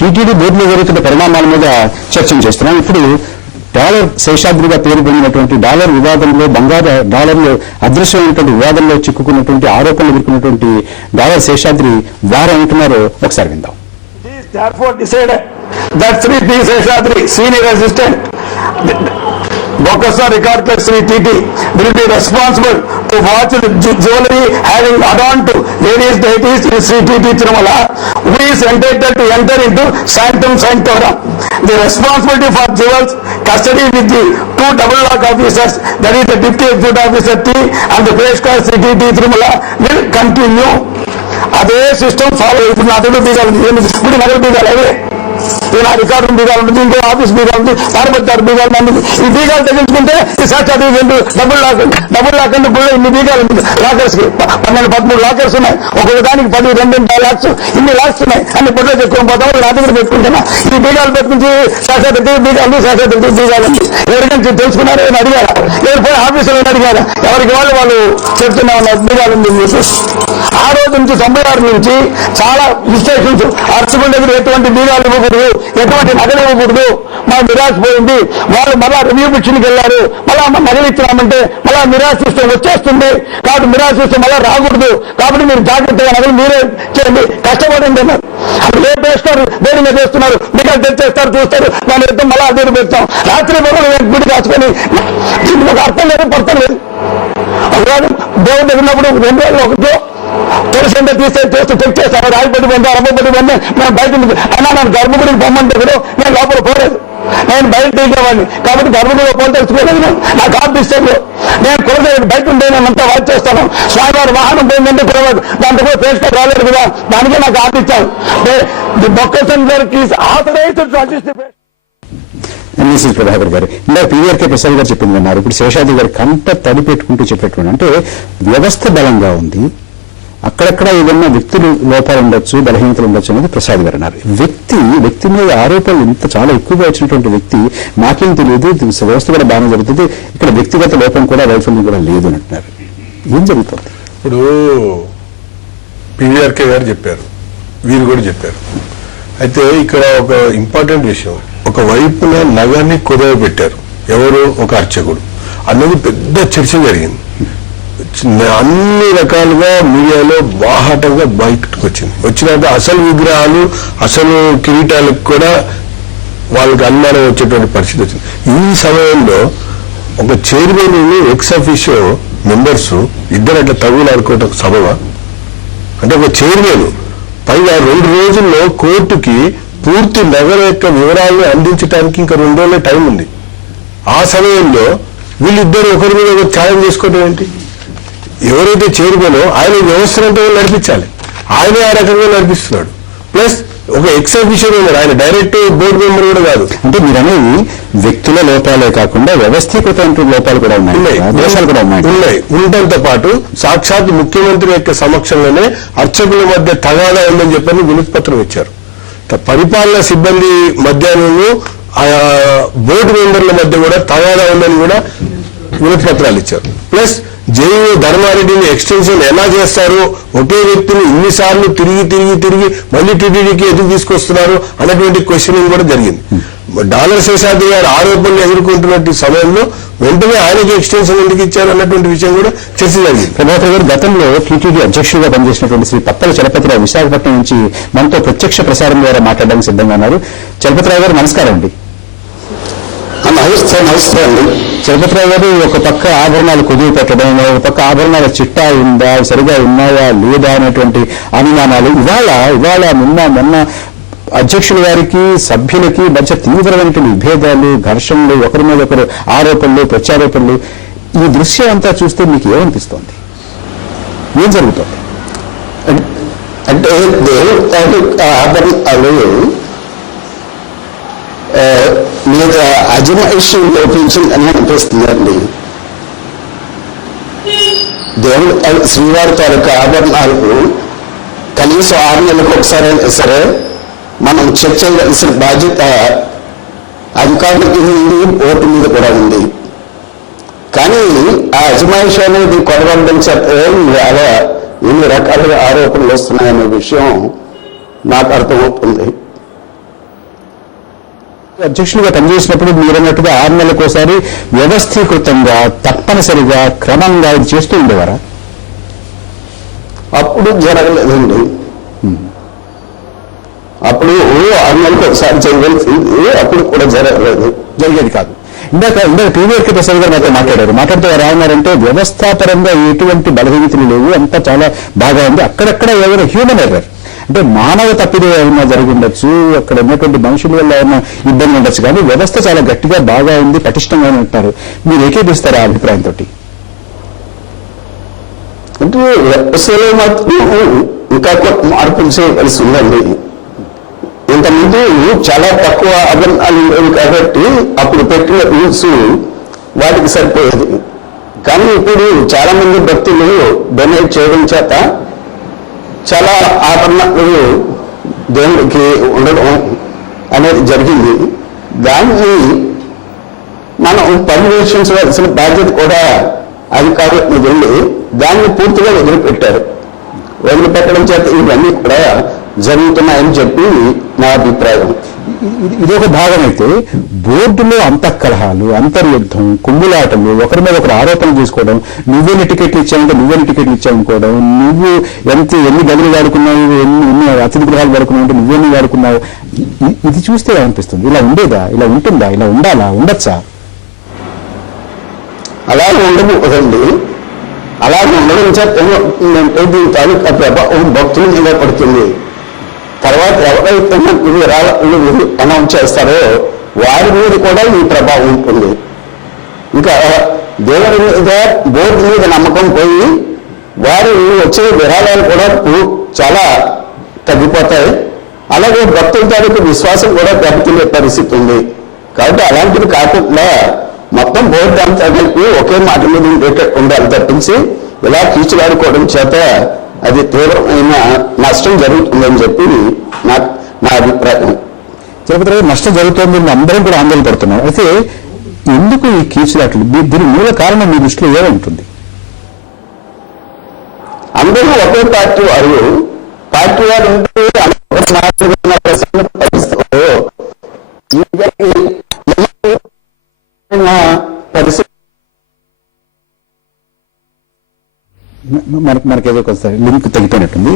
TTD బోర్డులో జరుగుతున్న పరిణామాల మీద చర్చను చేస్తున్నాం. ఇప్పుడు డాలర్ శేషాద్రిగా పేరు పొందినటువంటి డాలర్ వివాదంలో, బంగారు డాలర్లో అదృశ్యమైనటువంటి వివాదంలో చిక్కుకున్నటువంటి ఆరోపణలు ఎదుర్కొన్నటువంటి డాలర్ శేషాద్రి వారు అంటున్నారో ఒకసారి విందాం. Therefore decided that Sri P. Seshadri, senior assistant, Bokasa record clerk Sri T.T. will be responsible to watch the jewelry having adorned to various deities in Sri T.T. Tirumala, who is entitled to enter into Sanctum Sanctorum. The responsibility for jewels custody with the two double lock officers, that is the Deputy Executive Officer T and the Parish Clerk Sri T.T. Tirumala, will continue. అదే system follow ఇప్పుడు నా దగ్గర బీగాలు ఉంది, ఇప్పుడు నగర బీగాలు అవే, నా record బీగాలు ఉంటుంది, ఇంకో ఆఫీస్ బీగాలు ఉంది, పారబట్టారు బీగాలు ఉంది. ఈ బీగాలు తగ్గించుకుంటే ఈ సాక్షాత్ డబుల్ లాక్ అంటే కూడా ఇన్ని బీగాలు ఉంది. లాకర్స్ కి 12-13 లాకర్స్ ఉన్నాయి, ఒక్కొక్క దానికి 10-12 లాక్స్, ఇన్ని లాక్స్ ఉన్నాయి. అన్ని పొట్లో చెప్పుకొని పోతాం, నా దగ్గర పెట్టుకుంటున్నా. ఈ బీగాలు పెట్టుకుంటే సాక్షాత్ బీగాలు సాక్షాత్ బీగాలు ఉంది. ఎవరికైనా తెలుసుకున్నారో నేను అడిగారా, ఎవరు పోయి ఆఫీసులో అడిగారా, ఎవరికి వాళ్ళు చెప్తున్నా ఉన్నారు బీగాలు ఉంది. ఆ రోజు నుంచి 96 నుంచి చాలా విశ్లేషన్స్, అర్చకుల దగ్గర ఎటువంటి బీగాలు ఇవ్వకూడదు, ఎటువంటి నగలు ఇవ్వకూడదు, మా నిరాశ పోయింది. వాళ్ళు మళ్ళా రివ్యూ పిచ్చికి వెళ్ళారు, మళ్ళా నగలు ఇచ్చినామంటే మళ్ళా నిరాశ సిస్టమ్ వచ్చేస్తుంది, కాబట్టి నిరాశ సిస్టమ్ మళ్ళా రాకూడదు, కాబట్టి మీరు జాగ్రత్తగా నగలు మీరే చేయండి, కష్టపడండి అన్నారు. అప్పుడు రేపు వేస్తారు, దేని మీద వేస్తున్నారు, బీగాలు తెచ్చేస్తారు, చూస్తారు, దాని యుద్ధం మళ్ళా అదే పెడతాం. రాత్రి గుడి కాసుకొని దీనికి ఒక అర్థం లేదు, పొర్థం లేదు. ఒకవేళ దేవుడు దగ్గరప్పుడు 2 రోజులు ఒకటో తులసిండ తీస్తే చెక్ చేస్తాను, రాయిపడి పొందా, అమ్మపడి పొందా, నేను బయట అయినా నన్ను గర్భగుడికి పొమ్మంటే కూడా నేను లోపల పోలేదు, నేను బయట తీసేవాడిని. కాబట్టి గర్భగుడిలో పోలు తెలుసుకోలేదు. నాకు ఆఫీస్లో నేను కులదేవుడు బయట ఉంటే నేను అంతా వాచ్ చేస్తాను. స్వామివారి వాహనం పోయిందంటే కులవాడు, దాంతో కూడా పేస్ట్ రాలేదు కదా, దానికే నాకు ఆఫిచ్చాను. ది బొక్కసన్ authorized to assist the NSS Prabhakar గారు ఇందాక పీవీఆర్కే ప్రసాద్ గారు చెప్పింది అన్నారు. ఇప్పుడు శేషాద్రి గారు కంట తడి పెట్టుకుంటూ చెప్పేటువంటి, అంటే వ్యవస్థ బలంగా ఉంది, అక్కడక్కడ ఏదన్నా వ్యక్తులు లోపాలు ఉండొచ్చు, బలహీనతలు ఉండొచ్చు అనేది ప్రసాద్ గారు అన్నారు. వ్యక్తి మీద ఆరోపణలు ఇంత చాలా ఎక్కువగా వచ్చినటువంటి వ్యక్తి నాకేం తెలియదు, వ్యవస్థ కూడా బాగానే జరుగుతుంది, ఇక్కడ వ్యక్తిగత లోపం కూడా వైఫల్యం కూడా లేదు అని అంటున్నారు. ఏం జరుగుతుంది? ఇప్పుడు పీవీఆర్కే గారు చెప్పారు, వీరు కూడా చెప్పారు. అయితే ఇక్కడ ఒక ఇంపార్టెంట్ విషయం, ఒక వైపున నగర్ని కుదవ పెట్టారు ఎవరు, ఒక అర్చకుడు అన్నది పెద్ద చర్చ జరిగింది. అన్ని రకాలుగా మీడియాలో బాహాటంగా బయటకు వచ్చినాక అసలు విగ్రహాలు, అసలు కిరీటాలకు కూడా వాళ్ళకి అనుమానం వచ్చేటువంటి పరిస్థితి వచ్చింది. ఈ సమయంలో ఒక చైర్మన్ ఎక్స్ అఫీషియో మెంబర్స్ ఇద్దరు అట్లా తగులాడుకోవటం సబబా? అంటే ఒక చైర్మన్ పైగా 2 రోజుల్లో కోర్టుకి పూర్తి నగర యొక్క వివరాలను అందించడానికి ఇంకా 2 రోజులే టైం ఉంది. ఆ సమయంలో వీళ్ళిద్దరు ఒకరి మీద ఒకరు ఛాలెంజ్ చేసుకోవడం ఏంటి? ఎవరైతే చైర్మనో ఆయన వ్యవస్థనంతా నడిపించాలి, ఆయనే ఆ రకంగా నడిపిస్తున్నాడు. ప్లస్ ఒక ఎక్స్ అఫీషియల్ ఉన్నారు, ఆయన డైరెక్ట్ బోర్డు మెంబర్ కూడా కాదు. అంటే మీరు అనేది వ్యక్తుల లోపాలే కాకుండా వ్యవస్థీకృత లోపాలు కూడా ఉన్నాయి, దోషాలు కూడా ఉన్నాయి. ఉండటంతో పాటు సాక్షాత్ ముఖ్యమంత్రి యొక్క సమక్షంలోనే అర్చకుల మధ్య తగాదా ఉందని చెప్పని వినతి పత్రం ఇచ్చారు. పరిపాలనా సిబ్బంది మధ్యాహ్నం బోర్డు మెంబర్ల మధ్య కూడా తగాదా ఉందని కూడా వినతి పత్రాలు ఇచ్చారు. ప్లస్ జేఈఓ ధర్మారెడ్డిని ఎక్స్టెన్షన్ ఎలా చేస్తారు, ఒకే వ్యక్తిని ఇన్నిసార్లు తిరిగి మళ్ళీ టీటీడీకి ఎందుకు తీసుకొస్తున్నారు అన్నటువంటి క్వశ్చనింగ్ కూడా జరిగింది. డాలర్ శేషాద్రి గారు ఆరోపణలు ఎదుర్కొంటున్నటువంటి సమయంలో వెంటనే ఆయనకి ఎక్స్టెన్షన్ ఎందుకు ఇచ్చారు అన్నటువంటి విషయం కూడా చర్చ జరిగింది. ప్రభాకర్ గారు గతంలో టీటీడీ అధ్యక్షుడిగా పనిచేసినటువంటి శ్రీ పప్పల చలపతిరావు విశాఖపట్నం నుంచి మనతో ప్రత్యక్ష ప్రసారం ద్వారా మాట్లాడడానికి సిద్ధంగా ఉన్నారు. చలపతిరావు గారు నమస్కారం అండి. నమస్తే అండి. చలపతిరావు గారు, ఒక పక్క ఆభరణాలు కుదువు పెట్టడం, ఒక పక్క ఆభరణాల చిట్టా ఉందా, సరిగా ఉన్నాయా లేదా అనేటువంటి అనుమానాలు ఇవాళ మొన్న అధ్యక్షుల వారికి సభ్యులకి మధ్య తీవ్రమైనటువంటి విభేదాలు, ఘర్షణలు, ఒకరి మీద ఒకరు ఆరోపణలు, ప్రత్యారోపణలు, ఈ దృశ్యం అంతా చూస్తే మీకు ఏమనిపిస్తోంది? ఏం జరుగుతుంది? అంటే దేవుడు ఆభరణాలు మీద అజమాయిషి లోపించిందని అనిపిస్తుందండి. దేవుడు శ్రీవారి తాలూకు ఆభరణాలకు కనీసం 6 నెలలకు ఒకసారి అయినా సరే మనం చెక్ చేయవలసిన బాధ్యత అధికారులకి ఉంది, ఓటు మీద కూడా ఉంది. కానీ ఆ అజమాయిషి అనేది కొడవడం చేత ఎన్ని రకాలుగా ఆరోపణలు వస్తున్నాయనే విషయం నాకు అర్థమవుతుంది. అధ్యక్షులుగా పనిచేసినప్పుడు మీరు అన్నట్టుగా 6 నెలలకోసారి వ్యవస్థీకృతంగా తప్పనిసరిగా క్రమంగా ఇది చేస్తూ ఉండేవారా? అప్పుడు జరగలేదండి. అప్పుడు 6 నెలలకు ఒకసారి చేయవలసింది, అప్పుడు కూడా జరగలేదు, జరిగేది కాదు. ఇందాక పీవీఆర్కే ప్రసాద్ గారు నాతో మాట్లాడుతూ వారు ఏమన్నారంటే వ్యవస్థాపరంగా ఎటువంటి బలహీనతలు లేవు, అంతా చాలా బాగా ఉంది, అక్కడక్కడ ఏదైనా హ్యూమన్ ఎర్రర్ అంటే మానవ తప్పిదం ఏమైనా జరిగి ఉండొచ్చు, అక్కడ ఉన్నటువంటి మనుషుల వల్ల ఏమైనా ఇబ్బంది ఉండొచ్చు, కానీ వ్యవస్థ చాలా గట్టిగా బాగా ఉంది, పటిష్టంగా ఉంటారు. మీరు ఏకీపిస్తారా ఆ అభిప్రాయంతో? అంటే వ్యవస్థలో మాత్రం ఇంకా కొంత మార్పులు చేయవలసి ఉందండి. ఇంతకుముందు చాలా తక్కువ అభరణాలు ఉండేవి కాబట్టి అప్పుడు పెట్టిన రూల్స్ వాటికి సరిపోయేది. కానీ ఇప్పుడు చాలా మంది భక్తులు డొనేట్ చేయడం చేత చాలా ఆభరణాలు దేవుడికి ఉండడం అనేది జరిగింది. దాన్ని మనం పర్యవేక్షించవలసిన బాధ్యత కూడా అధికారుల మీద ఉంది. దాన్ని పూర్తిగా వదిలిపెట్టారు. వదిలిపెట్టడం చేత ఇవన్నీ కూడా జరుగుతున్నాయని చెప్పి నా అభిప్రాయం. ఇదొక భాగం అయితే బోర్డులో అంతఃకలహాలు, అంతర్యుద్ధం, కుమ్ములాటలు, ఒకరి మీద ఒకరు ఆరోపణలు చేసుకోవడం, నువ్వెన్ని టికెట్లు ఇచ్చావంటే నువ్వెన్ని టికెట్లు ఇచ్చావనుకోవడం, నువ్వు ఎన్ని గదులు వాడుకున్నావు, ఎన్ని అతిథి గృహాలు వాడుకున్నావు అంటే నువ్వెన్ని వాడుకున్నావు, ఇది చూస్తే అనిపిస్తుంది ఇలా ఉండేదా, ఇలా ఉంటుందా, ఇలా ఉండాలా, ఉండొచ్చా? అలాగే ఉండకూడదండి. అలాగే ఉండడం చేత ఏమవుతుందంటే దీని తాలూకా ప్రభావం భక్తుల మీద పడుతుంది. తర్వాత ఎవరైతే అనౌన్స్ చేస్తారో వారి మీద కూడా ఈ ప్రభావం ఉంటుంది. ఇంకా దేవుడి మీద బోర్డు మీద నమ్మకం పోయి వారు వచ్చే విరాళాలు కూడా చాలా తగ్గిపోతాయి. అలాగే భక్తుల తాలూకు విశ్వాసం కూడా దెబ్బతినే పరిస్థితి ఉంది. కాబట్టి అలాంటివి కాకుండా మొత్తం బోర్డు అంతా కలిపి ఒకే మాట మీద ఉండాలి తప్పించి ఇలా కీచులాడుకోవడం చేత అది తీవ్రమైన నష్టం జరుగుతుందని చెప్పి నా అభిప్రాయం. తిరుపతి నష్టం జరుగుతుంది, అందరం కూడా ఆందోళన పడుతున్నాం. అయితే ఎందుకు ఈ కీచులాటలు, దీని మూల కారణం మీ దృష్టిలో ఏముంటుంది? అందరూ ఒకే పార్టీ వారు ఉంటే పరిస్థితి మనకేదో కొంత లింక్ తగ్గిపోయినట్టుంది.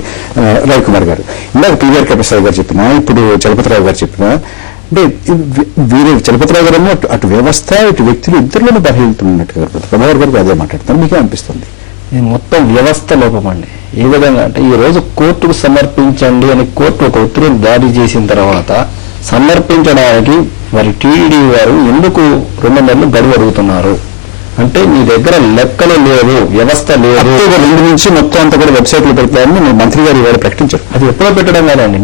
రవికుమార్ గారు, ఇందాక పీవీఆర్కే ప్రసాద్ గారు చెప్పినా, ఇప్పుడు చలపతిరావు గారు చెప్పినా, అంటే వీరే చలపతిరావు గారు అటు వ్యవస్థ ఇటు వ్యక్తులు ఇద్దరులోనూ బలహీనతున్నట్టుగా ప్రభాకర్ గారికి అదే మాట్లాడుతారు. మీకే అనిపిస్తుంది? మొత్తం వ్యవస్థ లోపం అండి. ఏ విధంగా అంటే ఈ రోజు కోర్టుకు సమర్పించండి అని కోర్టు ఒక ఉత్తర్వులు జారీ చేసిన తర్వాత సమర్పించడానికి మరి టీడీడీ వారు ఎందుకు 2 నెలలు గడువు అడుగుతున్నారు అంటే మీ దగ్గర లెక్కలు లేవు, వ్యవస్థ లేదు. 2 నుంచి మొత్తం అంతా కూడా వెబ్సైట్లు పెడతారని మీ మంత్రి గారు ఇవాళ ప్రకటించారు. అది ఎప్పుడో పెట్టడం కాదండి.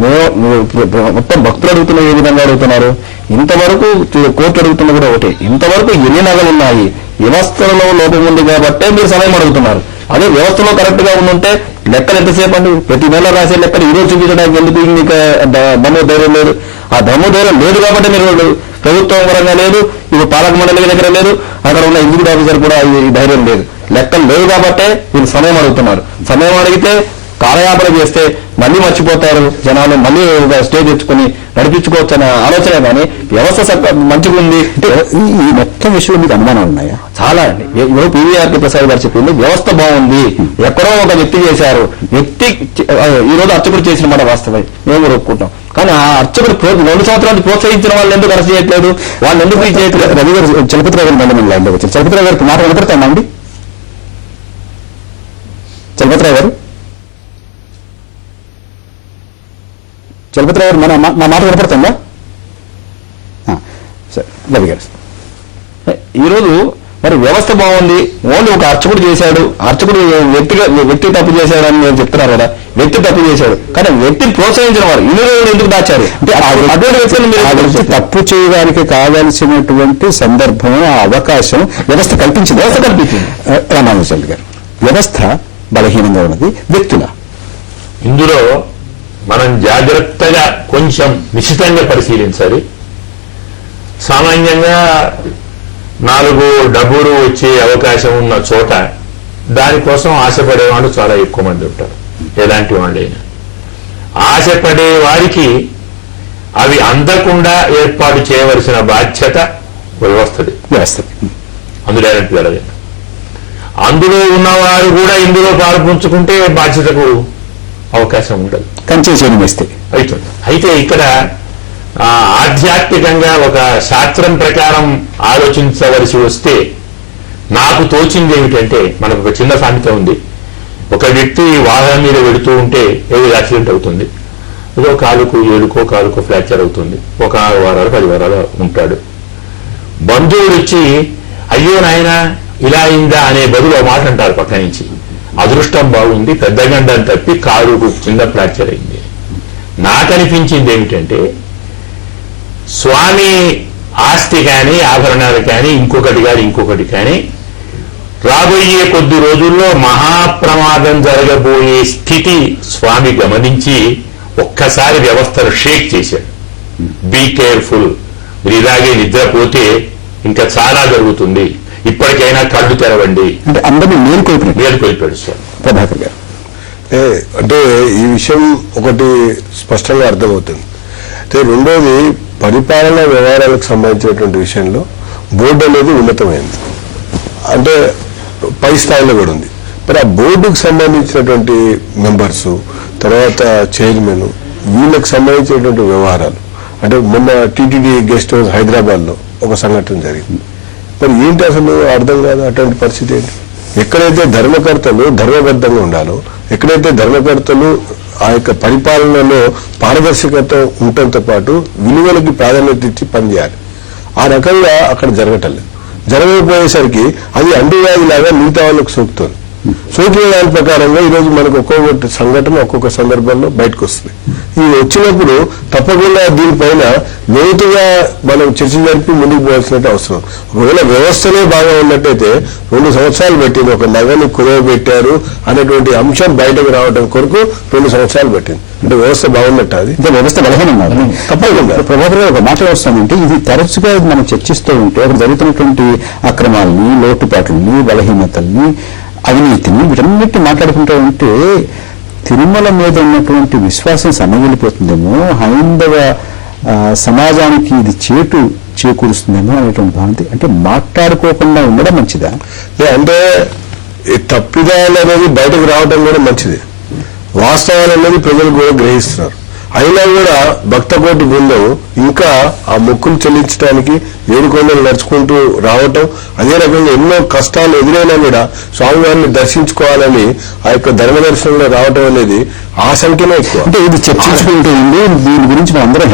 మొత్తం భక్తులు అడుగుతున్న ఏ విధంగా అడుగుతున్నారు, ఇంతవరకు కోర్టు అడుగుతున్న కూడా ఒకటే, ఇంతవరకు ఎన్ని నగలు ఉన్నాయి, వ్యవస్థలో లోపం ఉంది కాబట్టే మీరు సమయం అడుగుతున్నారు. అదే వ్యవస్థలో కరెక్ట్ గా ఉండుంటే లెక్కలు ఎంతసేపు అండి, ప్రతి నెల రాసే లెక్కలు ఈ రోజు చూపించడానికి ఎందుకు మీకు దమ్ము ధైర్యం లేదు? ఆ దమ్ము ధైర్యం లేదు కాబట్టి మీరు ప్రభుత్వం పరంగా లేదు, ఇప్పుడు పాలక మండలి దగ్గర లేదు, అక్కడ ఉన్న ఎగ్జిక్యూటివ్ ఆఫీసర్ కూడా ఈ ధైర్యం లేదు. లెక్కలు లేవు కాబట్టే మీరు సమయం అడుగుతున్నారు. సమయం అడిగితే కాలయాపన చేస్తే మళ్ళీ మర్చిపోతారు జనాలు, మళ్ళీ స్టేజ్ తెచ్చుకొని నడిపించుకోవచ్చు అనే ఆలోచనే కానీ వ్యవస్థ మంచిగా ఉంది. ఈ మొత్తం విషయంలో మీకు అనుమానాలు ఉన్నాయా? చాలా అండి. ఇప్పుడు పీవీఆర్కే ప్రసాద్ గారు చెప్పింది వ్యవస్థ బాగుంది, ఎక్కడో ఒక వ్యక్తి చేశారు, వ్యక్తి ఈ రోజు అర్చకుడు చేసిన మాట వాస్తవే, మేము కూడా ఒప్పుకుంటాం. కానీ ఆ అర్చకుడు 2 సంవత్సరాలు ప్రోత్సహించిన వాళ్ళు ఎందుకు అరెస్ట్ చేయట్లేదు, వాళ్ళు ఎందుకు చేయట్లేదు? రవి గారు చలపతిరావు గారు మండలం లైన్లో వచ్చారు. చలపతిరావు గారికి మాట వినపడతామా అండి? చలపతిరావు గారు, చలపతిరావు గారు మా మాట వినపడుతుందా? సరే రవి గారు, ఈరోజు మరి వ్యవస్థ బాగుంది, ఓన్లీ ఒక అర్చకుడు చేశాడు, అర్చకుడు వ్యక్తి తప్పు చేశాడు అని నేను చెప్తున్నారు కదా, వ్యక్తి తప్పు చేశాడు, కానీ వ్యక్తిని ప్రోత్సహించిన వారు ఇన్ని రోజులు ఎందుకు దాచారు? అంటే అటువంటి వ్యక్తులు తప్పు చేయడానికి కావాల్సినటువంటి సందర్భం, ఆ అవకాశం వ్యవస్థ కల్పించింది. రామానుజన్ గారు, వ్యవస్థ బలహీనంగా ఉన్నది, వ్యక్తుల ఇందులో మనం జాగ్రత్తగా కొంచెం నిశ్చితంగా పరిశీలించాలి. సామాన్యంగా 4 డబ్బులు వచ్చే అవకాశం ఉన్న చోట దానికోసం ఆశపడే వాళ్ళు చాలా ఎక్కువ మంది ఉంటారు. ఎలాంటి వాళ్ళైనా ఆశపడే వారికి అవి అందకుండా ఏర్పాటు చేయవలసిన బాధ్యత వ్యవస్థది. అందులో వెళ్ళదు. అందులో ఉన్నవారు కూడా ఇందులో పాల్పంచుకుంటే బాధ్యతకు అవకాశం ఉండదు, కంచె వేస్తే అవుతుంది. అయితే ఇక్కడ ఆధ్యాత్మికంగా ఒక శాస్త్రం ప్రకారం ఆలోచించవలసి వస్తే నాకు తోచింది ఏమిటంటే, మనకు ఒక చిన్న సామెత ఉంది. ఒక వ్యక్తి వాహనం మీద వెళుతూ ఉంటే ఏదో యాక్సిడెంట్ అవుతుంది, ఏదో కాలుకు ఏడుకో కాలుకో ఫ్రాక్చర్ అవుతుంది, ఒక 6 వారాలు 10 వారాలు ఉంటాడు. బంధువులు వచ్చి అయ్యో నాయన ఇలా అయిందా అనే బదులు మాట అంటారు పక్క నుంచి, అదృష్టం బాగుంది పెద్ద గండం తప్పి కాలుకు చిన్న ఫ్రాక్చర్ అయింది. నాకు అనిపించింది ఏమిటంటే, స్వామి ఆస్తి కానీ ఆభరణాలు కానీ ఇంకొకటి కానీ రాబోయే కొద్ది రోజుల్లో మహాప్రమాదం జరగబోయే స్థితి స్వామి గమనించి ఒక్కసారి వ్యవస్థను షేక్ చేశాడు. బీ కేర్ఫుల్, మీరు ఇలాగే నిద్రపోతే ఇంకా చాలా జరుగుతుంది, ఇప్పటికైనా కళ్ళు తెరవండి అంటే అందరినీ మేలుకొల్పాడు స్వామి. ప్రభాకర్ గారు అంటే ఈ విషయం ఒకటి స్పష్టంగా అర్థమవుతుంది. అయితే రెండోది, పరిపాలనా వ్యవహారాలకు సంబంధించినటువంటి విషయంలో బోర్డు అనేది ఉన్నతమైంది, అంటే పై స్థాయిలో కూడా ఉంది. మరి ఆ బోర్డుకు సంబంధించినటువంటి మెంబర్స్, తర్వాత చైర్మన్, వీళ్ళకి సంబంధించినటువంటి వ్యవహారాలు, అంటే మొన్న టీటీడీ గెస్ట్ హౌస్ హైదరాబాద్లో ఒక సంఘటన జరిగింది. మరి ఏంటి అసలు అర్థం కాదు అటువంటి పరిస్థితి ఏంటి? ఎక్కడైతే ధర్మకర్తలు ధర్మబద్ధంగా ఉండాలో, ఎక్కడైతే ధర్మకర్తలు ఆ యొక్క పరిపాలనలో పారదర్శకత ఉండటంతో పాటు విలువలకి ప్రాధాన్యత ఇచ్చి పనిచేయాలి, ఆ రకంగా అక్కడ జరగటలేదు. జరగకపోయేసరికి అది అంటువ్యాధిలాగా మిగతా వాళ్ళకు సోకుతుంది. సోకిన దాని ప్రకారంగా ఈరోజు మనకు ఒక్కొక్క సంఘటన ఒక్కొక్క సందర్భంలో బయటకు వస్తుంది. ఇది వచ్చినప్పుడు తప్పకుండా దీనిపైన లోతుగా మనం చర్చ జరిపి ముందుకు పోవాల్సిన అవసరం. ఒకవేళ వ్యవస్థనే బాగా ఉన్నట్టయితే 2 సంవత్సరాలు పెట్టింది, ఒక నగని కుదవబెట్టారు అనేటువంటి అంశం బయటకు రావడం కొరకు 2 సంవత్సరాలు పెట్టింది. అంటే వ్యవస్థ బాగున్నట్టు, అది ఇంకా వ్యవస్థ బలహీనంగా తప్పకుండా. ప్రభాకర్ గారు ఒక మాట వస్తామంటే, ఇది తరచుగా మనం చర్చిస్తూ ఉంటే అక్కడ జరుగుతున్నటువంటి అక్రమాలని, లోటుపాట్లని, బలహీనతల్ని, అవినీతిని, వీటన్నిటిని మాట్లాడుకుంటూ ఉంటే తిరుమల మీద ఉన్నటువంటి విశ్వాసం సన్నగిలిపోతుందేమో, హైందవ సమాజానికి ఇది చేకూరుస్తుందేమో అనేటువంటి భావన. అంటే మాట్లాడుకోకుండా ఉండడం మంచిదా? అంటే తప్పిదాలు అనేది బయటకు రావడం కూడా మంచిది, వాస్తవాలు అనేది ప్రజలు కూడా గ్రహిస్తున్నారు. అయినా కూడా భక్త కోటి బృందం ఇంకా ఆ మొక్కులు చెల్లించడానికి 7 కొండలు నడుచుకుంటూ రావటం, అదే రకంగా ఎన్నో కష్టాలు ఎదురైనా కూడా స్వామివారిని దర్శించుకోవాలని ఆ యొక్క ధర్మ దర్శనంలో రావటం అనేది ఆ సంఖ్యనే ఎక్కువ. అంటే ఇది చర్చించుకుంటూ ఉంది, దీని గురించి మనం అందరం